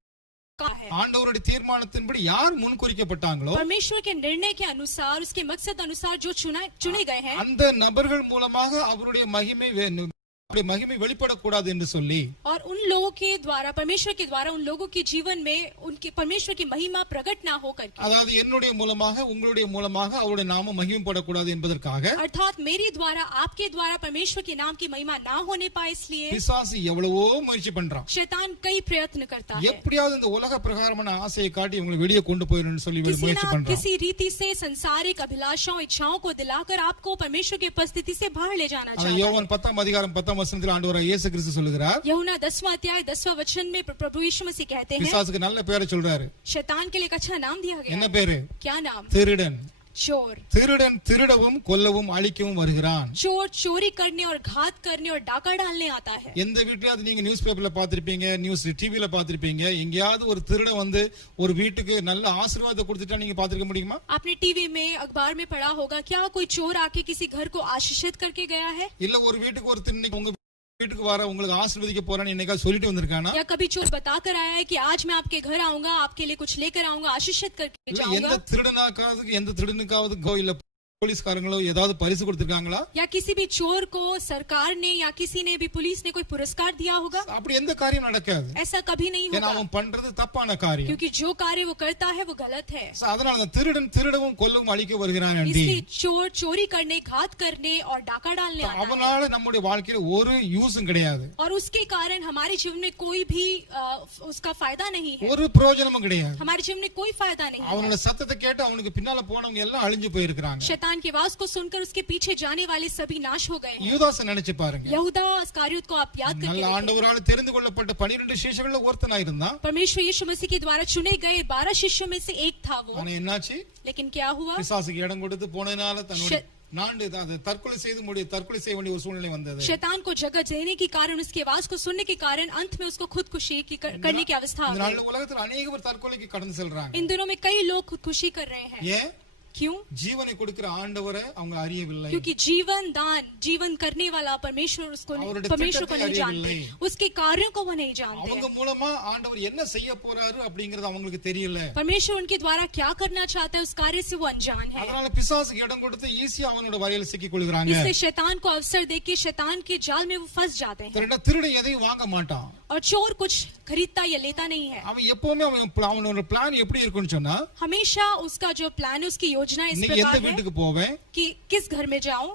है? ஆண்டவருடைய தீர்மானத்தின்படி யார் முன்குறிக்கப்பட்டாங்களோ परमेश्वर के निर्णय के अनुसार, उसके मकसद अनुसार जो चुने गए हैं, அந்த நபர்கள் மூலமாக அவருடைய மகிமை வெளிப்படக்கூடாது என்று சொல்லி और उन लोगों के द्वारा, परमेश्वर के द्वारा उन लोगों के जीवन में उनके परमेश्वर की महिमा प्रकट ना हो करके, அதாவது என்னுடைய மூலமாக உங்களுடைய மூலமாக அவருடைய நாமம் மகிமைப்படக்கூடாது என்பதற்காக अर्थात मेरे द्वारा आपके द्वारा परमेश्वर के नाम की महिमा ना होने पाए इसलिए பிசாசு எவ்வளவோ முயற்சி பண்றான். शैतान कई प्रयत्न करता है. எப்படியாவது இந்த உலக பிரகாரமான ஆசையை காட்டி உங்களை வெளியே கொண்டு போயிடணும்னு சொல்லி किसी முயற்சி ना பண்றான். किसी रीति से संसारिक अभिलाषाओं, इच्छाओं को दिलाकर आपको परमेश्वर की उपस्थिति से बाहर ले जाना அது चाहता है. யோவான் 10 அதிகாரம் 10 வசனத்தில் ஆண்டவராகிய இயேசு கிறிஸ்து சொல்லுகிறார், यूहन्ना 10वां अध्याय 10वां वचन में प्रभु यीशु मसीह कहते हैं, பிசாசுக்கு நல்ல பேரை சொல்றாரு. शैतान के लिए एक अच्छा नाम दिया गया என்ன है. பேரு? क्या नाम? திருடன், चोर திருடன் திருடவும் கொல்லவும் அழிக்கவும் வருகிறான். चोर चोरी करने और घात करने और डाका डालने आता है। எந்த வீட்லயாவது நீங்க நியூஸ் பேப்பர்ல பாத்திருப்பீங்க, நியூஸ் டிவில பாத்திருப்பீங்க, எங்கேயாவது ஒரு திருடன் வந்து ஒரு வீட்டுக்கு நல்ல ஆசீர்வாதத்தை கொடுத்துட்டா நீங்க பாத்திருக்க முடியுமா? आपने टीवी में अखबार में पढ़ा होगा, क्या कोई चोर आके किसी घर को आशीषित करके गया है? இல்ல ஒரு வீட்டுக்கு ஒரு திருடன் உங்க வீட்டுக்கு வர உங்களுக்கு ஆசீர்வதிக்க போறான்னு என்னைக்கா சொல்லிட்டு வந்திருக்கானா? या कभी चोर बता कर आया है कि आज मैं आपके घर आऊंगा, आपके लिए कुछ लेकर आऊंगा, आशीषित करके இல்ல जाऊंगा? எந்த திருடனாக்காவது எந்த திருடனுக்காவது இல்ல போலீஸ்காரங்களோ ஏதாவது பரிசு கொடுத்திருக்காங்களா? या किसी भी चोर को सरकार ने या किसी ने भी पुलिस ने कोई पुरस्कार दिया होगा? அப்படி எந்த காரியம் நடக்காது. ऐसा कभी नहीं ஏன்னா होगा, அவன் பண்றது தப்பான காரியம். क्योंकि जो कार्य वो करता है वो गलत है। அதனால தான் திருடன் திருடவும் கொல்லவும் அழிக்க வருகிறான் என்று. इसलिए चोर चोरी करने, घात करने और डाका डालने आता है। அவனால நம்முடைய வாழ்க்கையில ஒரு யூஸும் கிடையாது. और उसके कारण हमारे जीवन में कोई भी उसका फायदा नहीं है, ஒரு பிரயோஜனமும் கிடையாது. हमारे जीवन में कोई फायदा नहीं है। அவனோட சத்தத்தை கேட்டு அவனுக்கு பின்னால போனவங்க எல்லாம் அழிஞ்சு போயிருக்காங்க. शैतान की आवाज को सुनकर उसके पीछे जाने वाले सभी नाश हो गए हैं। யூதாஸ் நினைச்சு பாருங்க. यहूदा इस्करियोत को आप याद நல்ல करके ஆண்டவரால் தெரிந்து கொள்ளப்பட்ட 12 சீஷர்கள்ல ஒருத்தனா இருந்தான். परमेश्वर यीशु मसीह के द्वारा चुने गए 12 शिष्यों में से एक था वो। ஆனா என்னாச்சு? लेकिन क्या हुआ? பிசாசுக்கு இடம் கொடுத்து போனனால தன்னுடைய தற்கொலை செய்ய வேண்டிய ஒரு சூழ்நிலை வந்தது. शैतान को जगह देने के कारण, उसकी आवाज को सुनने के कारण अंत में उसको खुदकुशी करने की अवस्था आ இந்த गई। நாள் உலகத்துல अनेक பேர் தற்கொலைக்கு கடந்து செல்றாங்க. इन दिनों में कई लोग खुदकुशी कर रहे हैं। ஏன்? क्यों? ஜீவனை கொடுக்கிற ஆண்டவரை அவங்க அறியவில்லை. क्योंकि जीवन दान, जीवन करने वाला परमेश्वर उसको परमेश्वर को नहीं जानते, उसके कार्यों को वो नहीं जानते। அவங்க மூலமா ஆண்டவர் என்ன செய்ய போறாரு அப்படிங்கறது அவங்களுக்கு தெரியல. परमेश्वर उनके द्वारा क्या करना चाहता है उस कार्य से वो अनजान है। அதனால பிசாசுக்கு இடம் கொடுத்து ஈஸியா அவனோட வலையில சிக்கி கொள்கிறாங்க. इसलिए शैतान को अवसर देके शैतान के जाल में वो फंस जाते हैं। திருடன் எதையும் வாங்க மாட்டான். और चोर कुछ खरीदता या लेता नहीं है। அவன் எப்பவுமே அவனோட பிளான் எப்படி இருக்குன்னு சொன்னா, हमेशा उसका जो प्लान है, उसकी योजना इस நீ प्रकार எந்த है வீட்டுக்கு போவேன், कि किस घर में जाऊं,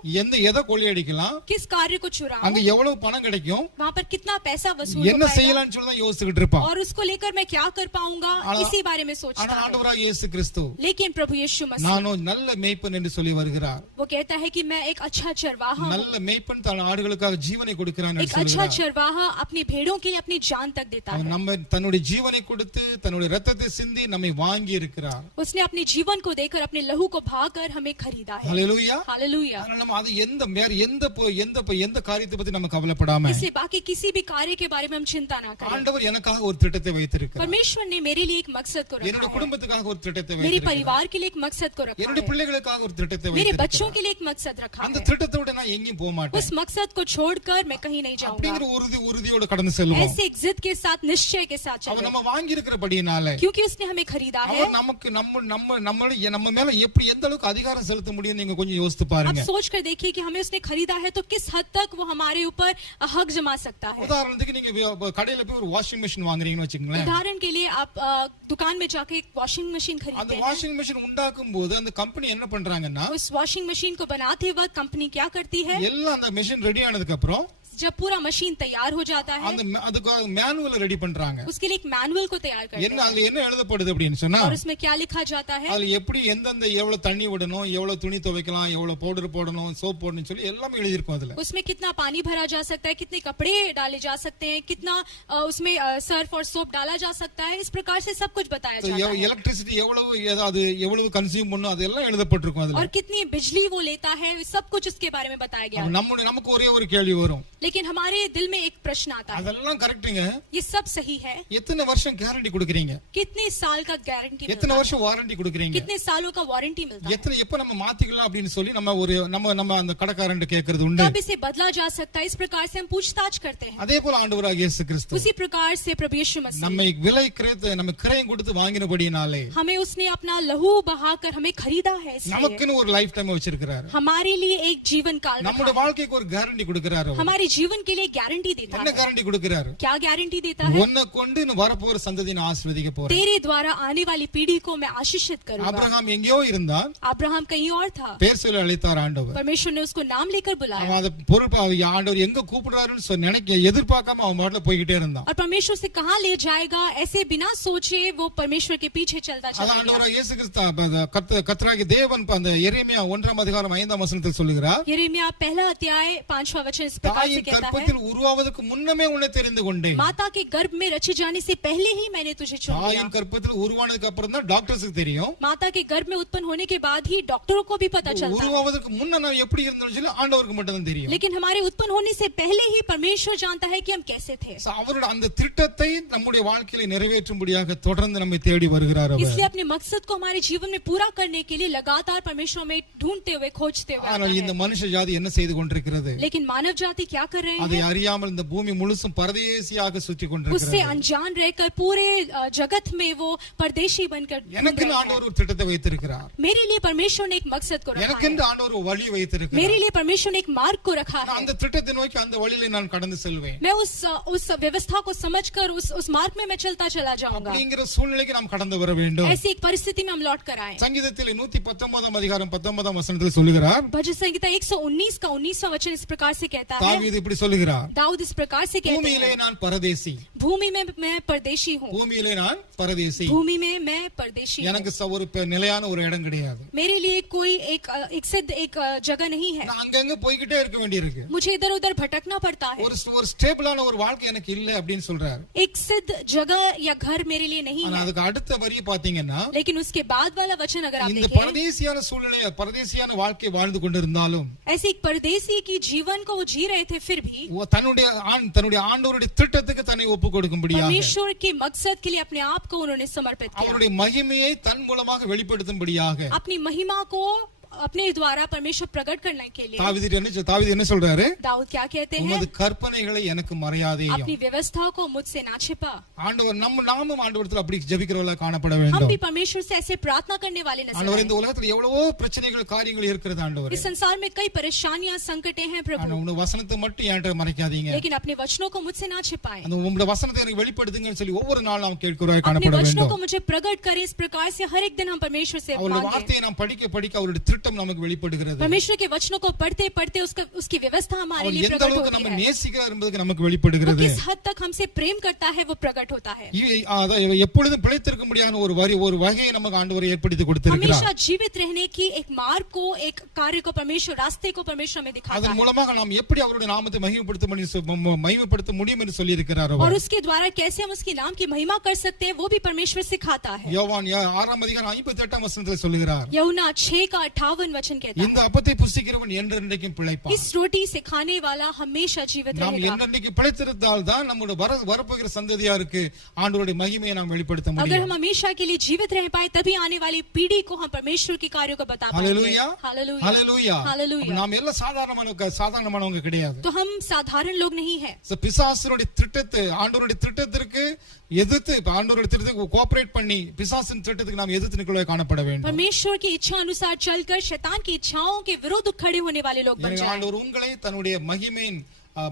எதை கொள்ளையடிக்கலாம், किस कार्य को चुराऊं, அங்க எவ்வளவு பணம் கிடைக்கும், वहां पर कितना पैसा वसूल என்ன हो செய்யலாம்னு சொல்லி தான் யோசிச்சுக்கிட்டு இருப்பான். और उसको लेकर मैं क्या कर पाऊंगा, इसी बारे में सोचता ஆனா है। ஆண்டவராகிய இயேசு கிறிஸ்து लेकिन प्रभु यीशु मसीह நானும் நல்ல மேய்ப்பன் என்று சொல்லி வருகிறார். वो कहता है कि मैं एक अच्छा चरवाहा हूं। நல்ல மேய்ப்பன் தன் ஆடுகளுக்காக ஜீவனை கொடுக்கிறான் एक என்று अच्छा சொல்கிறார். चरवाहा अपनी भेड़ों के लिए अपनी जान तक देता அவன் है। நம்ம தன்னுடைய ஜீவனை கொடுத்து தன்னுடைய ரத்தத்தை சிந்தி நம்மை வாங்கி இருக்கிறார். उसने अपने जीवन को देकर, अपने लहू को भाकर हमें खरीदा है। ஹல்லேலூயா. हालेलुया। அதனால நம்ம அது எந்த காரியத்தை பத்தி நம்ம கவலைப்படாம, इसलिए बाकी किसी भी कार्य के बारे में हम चिंता ना करें। ஆண்டவர் எனக்காக ஒரு திட்டத்தை வைத்திருக்கிறார். परमेश्वर ने मेरे लिए एक मकसद को என்னுடைய रखा है, குடும்பத்துக்காக ஒரு திட்டத்தை मेरे வைத்திருக்கிறார். परिवार के लिए एक मकसद को रखा என்னுடைய है, பிள்ளைகளுக்காக ஒரு திட்டத்தை मेरे வைத்திருக்கிறார். बच्चों के लिए एक मकसद रखा அந்த है। திட்டத்தோட நான் எங்கேயும் போக மாட்டேன். उस मकसद को छोड़कर मैं कहीं नहीं जाऊंगा। அப்படிங்கிற உறுதியோட கடந்து செல்வோம். ऐसे एक जिद के साथ, निश्चय के साथ அவன் चलें, நம்ம வாங்கி இருக்கிறபடியினால क्योंकि उसने हमें खरीदा है। அவர் நமக்கு நம்ம மேல எப்படி எந்த அளவுக்கு அதிகாரம் செலுத்த முடியும் நீங்க கொஞ்சம் யோசித்து आप பாருங்க. सोच कर देखिए कि हमें उसने खरीदा है तो किस हद तक वो हमारे ऊपर हक जमा सकता है। உதாரணத்துக்கு நீங்க கடையில போய் ஒரு வாஷிங் மெஷின் வாங்குறீங்கன்னு வச்சுக்கோங்களேன். उदाहरण के लिए आप दुकान में जाके एक वॉशिंग मशीन அந்த खरीदते हैं। வாஷிங் மெஷின் உண்டாக்கும் போது அந்த கம்பெனி என்ன பண்றாங்கன்னா, उस वॉशिंग मशीन को बनाते वक्त कंपनी क्या करती है, எல்லாம் அந்த மெஷின் ரெடி ஆனதுக்கு அப்புறம் जब पूरा मशीन तैयार हो जाता है அந்த அதுக்கு மேனுவல் ரெடி பண்றாங்க. उसके लिए एक मैनुअल को तैयार करते என்ன हैं। அதுல என்ன எழுதப்படுது அப்படின்னு சொன்னா, और उसमें क्या लिखा जाता है, அதுல எப்படி எந்தெந்த எவ்வளவு தண்ணி விடணும், எவ்வளவு துணி துவைக்கலாம், எவ்வளவு பவுடர் போடணும், சோப் போடணும் சொல்லி எல்லாமே எழுதியிருக்கும் அதுல. उसमें कितना पानी भरा जा सकता है, कितने कपड़े डाले जा सकते हैं, कितना उसमें सर्फ और सोप डाला जा सकता है, इस प्रकार से सब कुछ बताया जाता है। எலக்ட்ரிசிட்டி எவ்வளவு கன்சியூம் பண்ணும் அதெல்லாம் எழுதப்பட்டிருக்கும் அதுல. और कितनी बिजली वो लेता है, सब कुछ उसके बारे में बताया गया है। நமக்கு ஒரே ஒரு கேள்வி வரும், लेकिन हमारे दिल में एक प्रश्न आता है, அதெல்லாம் கரெக்ட்டுங்க, ये सब सही है, எத்தனை வருஷம் கேரண்டி கொடுக்கறீங்க, कितने साल का गारंटी எத்தனை मिलता है, வருஷம் வாரண்டி கொடுக்கறீங்க, कितने सालों का वारंटी मिलता है, எப்ப நம்ம மாத்திக்கலாம் அப்படின்னு சொல்லி நம்ம அந்த கடைக்காரன்ட்ட கேக்குறது உண்டு. कब इसे बदला जा सकता है, इस प्रकार से हम पूछताछ करते हैं। அதே போல ஆண்டவராகிய இயேசு கிறிஸ்து उसी प्रकार से प्रभु यीशु मसीह நம்மை விலை கிரயத்தை நம்ம கிரயம் கொடுத்து வாங்கினபடினாலே हमें उसने अपना लहू बहाकर हमें खरीदा है, इसलिए நமக்குன்னு ஒரு லைஃப் டைம் வச்சிருக்கிறாரு. हमारे लिए एक जीवन काल रखा நம்முடைய है, வாழ்க்கைக்கு ஒரு கேரண்டி கொடுக்கிறாரு. हमारे जीवन के लिए गारंटी देता என்ன है। கேரண்டி கொடுக்கிறாரு? क्या गारंटी देता है, உன்னை கொண்டு வரப்போற சந்ததியை நான் ஆசீர்வதிக்க போறேன். तेरे द्वारा आने वाली पीढ़ी को मैं आशीषित करूंगा। ஆபிரகாம் எங்கேயோ இருந்தான், अब्राहम कहीं और था, பேர் சொல்லி அழைத்தார் ஆண்டவர். परमेश्वर ने उसको नाम लेकर बुलाया அவன் அதை பொறுப்பா ஆண்டவர் எங்க கூப்பிடுறாருன்னு எதிர்பார்க்காம அவன் பாட்டுல போய்கிட்டே இருந்தான். और परमेश्वर से कहाँ ले जाएगा ऐसे बिना सोचे वो परमेश्वर के पीछे चलता அதான் चला गया। ஆண்டவராகிய இயேசு கிறிஸ்து கர்த்தராகிய தேவன் அந்த எரேமியா 1 அதிகாரம் 5 வசனத்தில் சொல்லுகிறார், यिर्मयाह 1 अध्याय 5वां वचन इस प्रकार से தாயின் कहता है, கர்ப்பத்தில் உருவாவதற்கு முன்னமே உன்னை தெரிந்து கொண்டேன். माता के गर्भ में रचे जाने से पहले ही मैंने तुझे चुन लिया। தாயின் கர்ப்பத்தில் உருவானதுக்கு அப்புறம் தான் டாக்டர்ஸ்க்கு தெரியும். माता के गर्भ में उत्पन्न होने के बाद ही डॉक्टरों को भी पता चलता है, உருவாவதற்கு முன்ன நான் எப்படி இருந்தேன்னு சொல்லி ஆண்டவருக்கு மட்டும் தான் தெரியும். लेकिन हमारे उत्पन्न होने से पहले ही परमेश्वर जानता है कि हम कैसे थे। அவரோட அந்த திட்டத்தை நம்முடைய வாழ்க்கையில நிறைவேற்றும்படியாக தொடர்ந்து நம்மை தேடி வருகிறார் அவர். इसलिए अपने मकसद को हमारे जीवन में पूरा करने के लिए लगातार परमेश्वर में ढूंढते हुए खोजते हुए आता ஆனால் இந்த है। மனுஷ ஜாதி என்ன செய்து கொண்டிருக்கிறது? लेकिन मानव जाति क्या कर रहे அதை हैं? அறியாமல் இந்த பூமி முழுசும் பரதேசியாக சுற்றி उससे கொண்டிருக்கிறது. अनजान रहकर पूरे जगत में वो परदेशी बनकर घूम எனக்கு रहे हैं। ஆண்டவர் ஒரு திட்டத்தை வைத்திருக்கிறார். मेरे लिए परमेश्वर ने एक मकसद को रखा எனக்கு है, ஆண்டவர் ஒரு வழி வைத்திருக்கிறார். मेरे लिए परमेश्वर ने एक मार्ग को रखा நான் है। அந்த திட்டத்தை நோக்கி அந்த வழியில நான் கடந்து செல்வேன். मैं उस व्यवस्था को समझकर उस मार्ग में मैं चलता चला जाऊंगा। அப்படிங்கிற சூழ்நிலைக்கு நாம் கடந்து வர வேண்டும். ऐसी एक परिस्थिति में हम लौट कर आए। சங்கீதத்தில் 119 அதிகாரம் 19 வசனத்தில் சொல்லுகிறார், भजन संहिता 119 का 19वां वचन इस प्रकार से कहता है, தாவீது இப்படி சொல்லுகிறார், दाऊद इस प्रकार से कहते பூமியிலே हैं, நான் பரதேசி, भूमि में मैं परदेशी हूँ, பூமியிலே நான் பரதேசி, भूमि में मैं परदेशी हूँ। எனக்கு ஒரு நிலையான ஒரு இடம் கிடையாது. मेरे लिए कोई एक सिद्ध एक जगह नहीं है, நான் அங்கங்க போய்கிட்டே இருக்க வேண்டியிருக்கு. मुझे इधर उधर भटकना पड़ता है। ஒரு ஸ்டேபிளான ஒரு வாழ்க்கை எனக்கு இல்ல அப்படின்னு சொல்றாரு. एक सिद्ध जगह या घर मेरे लिए नहीं ஆனா है। அதுக்கு அடுத்த வரி பாத்தீங்கன்னா, लेकिन उसके बाद वाला वचन अगर आप இந்த देखें, பரதேசியான சூழ்நிலை பரதேசியான வாழ்க்கை வாழ்ந்து கொண்டிருந்தாலும் ऐसे एक परदेसी की जीवन को वो जी रहे थे, फिर भी தன்னுடைய ஆண்டவருடைய திட்டத்துக்கு தன்னை ஒப்பு கொடுக்கும்படியாக, परमेश्वर के मकसद के लिए अपने आप को उन्होंने समर्पित किया, அவருடைய மகிமையை தன் மூலமாக வெளிப்படுத்தும்படியாக. अपनी महिमा को अपने द्वारा परमेश्वर प्रकट करने के लिए। தாவீது என்ன சொல்றாரு? दाऊद क्या कहते हैं? உமது கற்பனைகளை எனக்கு மறையாதேயும். अपनी व्यवस्था को मुझसे ना छिपा। ஆண்டவர் நாமும் ஆண்டவரத்தில் அப்படி ஜெபிக்கிறவர்களா காணப்பட हम வேண்டும். भी परमेश्वर से ऐसे प्रार्थना करने वाले नजर ஆண்டவர் आए। இந்த உலகத்துல எவ்வளவோ பிரச்சனைகள் காரியங்கள் இருக்கிறது ஆண்டவரே. इस संसार में कई परेशानियां संकटे हैं प्रभु, ஆனா உங்க வசனத்தை மட்டும் என்கிட்ட மறைக்காதீங்க. लेकिन अपने वचनों को मुझसे ना छिपाएं। அந்த உங்களுடைய வசனத்தை எனக்கு வெளிப்படுத்துங்கன்னு சொல்லி ஒவ்வொரு நாளும் நாம் கேட்கிறவராய் अपने காணப்பட वचनों வேண்டும். को मुझे प्रकट करें, इस प्रकार से हर एक दिन हम परमेश्वर से அவருடைய मांगें। வார்த்தையை நாம் படிக்க படிக்க அவருடைய திட்டம் நமக்கு வெளிப்படுகிறது. परमेश्वर के वचनों को पढ़ते पढ़ते उसकी व्यवस्था हमारे அவர் लिए எந்த प्रकट அளவுக்கு होती நம்ம है। நேசிக்கிறார் என்பதற்கு நமக்கு वो வெளிப்படுகிறது. किस हद तक हमसे प्रेम करता है वो प्रकट होता है। எப்பொழுதும் பிழைத்திருக்க முடியாத ஒரு வகையை நமக்கு ஆண்டவர் ஏற்படுத்தி கொடுத்திருக்கிறார். हमेशा जीवित रहने की एक मार्ग को, एक कार्य को परमेश्वर, रास्ते को परमेश्वर हमें दिखाता அதன் है, மூலமாக நாம் எப்படி அவருடைய நாமத்தை மகிமைப்படுத்த முடியும் என்று சொல்லி இருக்கிறார் और அவர். उसके द्वारा कैसे हम उसके नाम की महिमा कर सकते हैं वो भी परमेश्वर सिखाता है। யோவான் 6 அதிகாரம் 58 வசனத்தில் சொல்லுகிறார், यूहन्ना 6 का 58 वचन कहता இந்த அப்பத்தை புசிக்கிறவன் என்றென்றைக்கும் है, பிழைப்பான். इस रोटी से खाने वाला हमेशा जीवित நாம் रहेगा। என்றென்றைக்கும் பிழைத்திருந்தால் தான் நம்முடைய வரப்போகிற சந்ததியாருக்கு ஆண்டவருடைய மகிமையை நாம் வெளிப்படுத்த अगर முடியும். हम हमेशा के लिए जीवित रह पाए तभी आने वाली पीढ़ी को हम परमेश्वर के कार्यों को बता पाएंगे। ஹalleluya हालेलुया, ஹalleluya. हालेलुया। நாம் எல்லாம் சாதாரணமானவங்க கிடையாது. तो हम साधारण लोग नहीं है। பிசாசுடைய திட்டத்தை ஆண்டவருடைய திட்டத்திற்கு எதிர்த்து, ஆண்டவருடைய திட்டத்துக்கு கோஆபரேட் பண்ணி பிசாசின் திட்டத்துக்கு நாம் எதிர்த்து நிற்கவே காணப்பட வேண்டும். परमेश्वर की इच्छा अनुसार चलकर शैतान की इच्छाओं के विरुद्ध खड़े होने वाले लोग बन जाएं। ஆண்டவர் உங்களை தன்னுடைய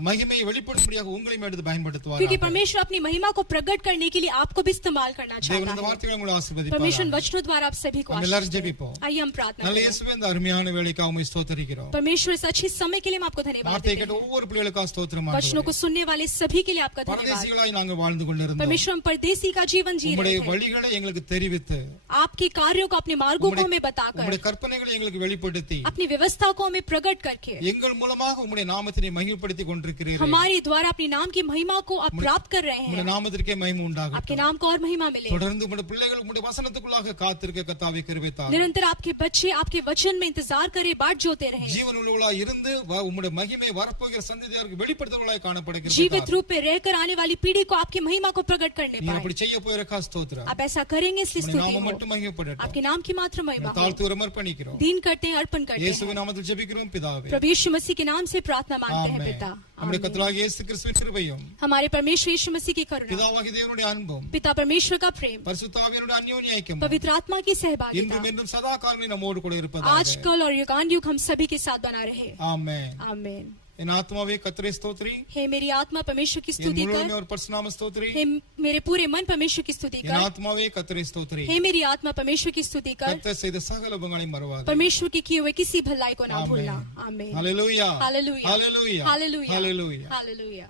மகிமையை வெளிப்படுத்தும்படியாக உங்களையும் எடுத்து பயன்படுத்துவார். क्योंकि परमेश्वर अपनी महिमा को प्रकट करने के लिए आपको भी इस्तेमाल करना தேவன் चाहता இந்த है। வார்த்தைகளை உங்களை ஆசீர்வதிப்பார். परमेश्वर वचनों द्वारा आप सभी को हम आशीष எல்லாரும் दे। ஜெபிப்போம். आइए हम प्रार्थना நல்ல करें। இயேசுவே, இந்த அருமையான வேளைக்காக உம்மை ஸ்தோத்திரிக்கிறோம். परमेश्वर इस अच्छे समय के लिए हम आपको धन्यवाद வார்த்தையை देते கேட்ட हैं। ஒவ்வொரு பிள்ளைகளுக்காக ஸ்தோத்திரம் वचनों को ஆண்டவரே. सुनने वाले सभी के लिए आपका धन्यवाद। பரதேசிகளாய் நாங்கள் வாழ்ந்து கொண்டிருந்தோம். परमेश्वर हम परदेसी का जीवन जी உம்முடைய रहे थे, வழிகளை எங்களுக்கு தெரிவித்து, आपके कार्यों को, अपने मार्गों को हमें बताकर, உம்முடைய கற்பனைகளை எங்களுக்கு வெளிப்படுத்தி, अपनी व्यवस्था को हमें प्रकट करके எங்கள் மூலமாக உம்முடைய நாமத்தினை மகிமைப்படுத்தி கொண்டிருக்கிறீர்கள். हमारे द्वारा अपने नाम की महिमा को आप प्राप्त कर रहे உம்முடைய हैं। நாமத்திற்கே மகிமை आपके உண்டாகட்டும். नाम को और महिमा मिले। தொடர்ந்து உம்முடைய பிள்ளைகள் உம்முடைய வசனத்துக்குள்ளாக காத்திருக்க கர்த்தாவே கிருபை தாரும். निरंतर आपके बच्चे आपके वचन में इंतजार करे, बाट जोते रहे, ஜீவனுள்ளவர்களாய் இருந்து உம்முடைய மகிமை வரப்போகிற சந்ததியாருக்கு வெளிப்படுத்துவர்களாய் காணப்பட கிருபை जीवित தாரும். रूप में रहकर आने वाली पीढ़ी को आपकी महिमा को प्रकट करने நீ पाए। அப்படி செய்ய போயிருக்கா ஸ்தோத்திரம். आप ऐसा करेंगे इसलिए உம்முடைய स्तुति நாமம் हो। மட்டும் மகிமைப்படட்டும். आपके नाम की मात्र महिमा हो। தாழ்த்து அர்ப்பணிக்கிறோம். दीन करते हैं, अर्पण करते हैं। இயேசுவின் நாமத்தில் ஜெபிக்கிறோம் பிதாவே. प्रभु यीशु मसीह के नाम से प्रार्थना मांगते हैं ஆமென். पिता। நம்முடைய आमीन। கர்த்தராகிய இயேசு கிறிஸ்துவின் கிருபையும், हमारे परमेश्वर यीशु मसीह की करुणा, பிதாவாகிய தேவனுடைய அன்பும், पिता परमेश्वर का प्रेम, பரிசுத்த ஆவியானவருடைய அந்யோன்ய ஐக்கியமும் पवित्र आत्मा की सहभागिता இன்றும் என்றும் சதா காலங்களில் நம்மோடு கூட இருப்பதாக. आजकल और युगान युग हम सभी के साथ बना रहे। ஆமென். आमीन। என் ஆத்மாவே கர்த்தரை ஸ்தோத்திரி, हे मेरी आत्मा परमेश्वर की என் स्तुति முழுவதுமே कर, ஒரு பரிசுநாம ஸ்தோத்திரி. हे मेरे पूरे मन परमेश्वर की स्तुति என் कर, ஆத்மாவே கர்த்தரை ஸ்தோத்திரி. हे मेरी आत्मा परमेश्वर की स्तुति कर, கர்த்தர் செய்த சகல உபங்களையும் மறவாதே. परमेश्वर के किए हुए किसी भलाई को ना आमीन। भूलना। आमीन। ஹalleluya हालेलुया, ஹalleluya हालेलुया, ஹalleluya. हालेलुया।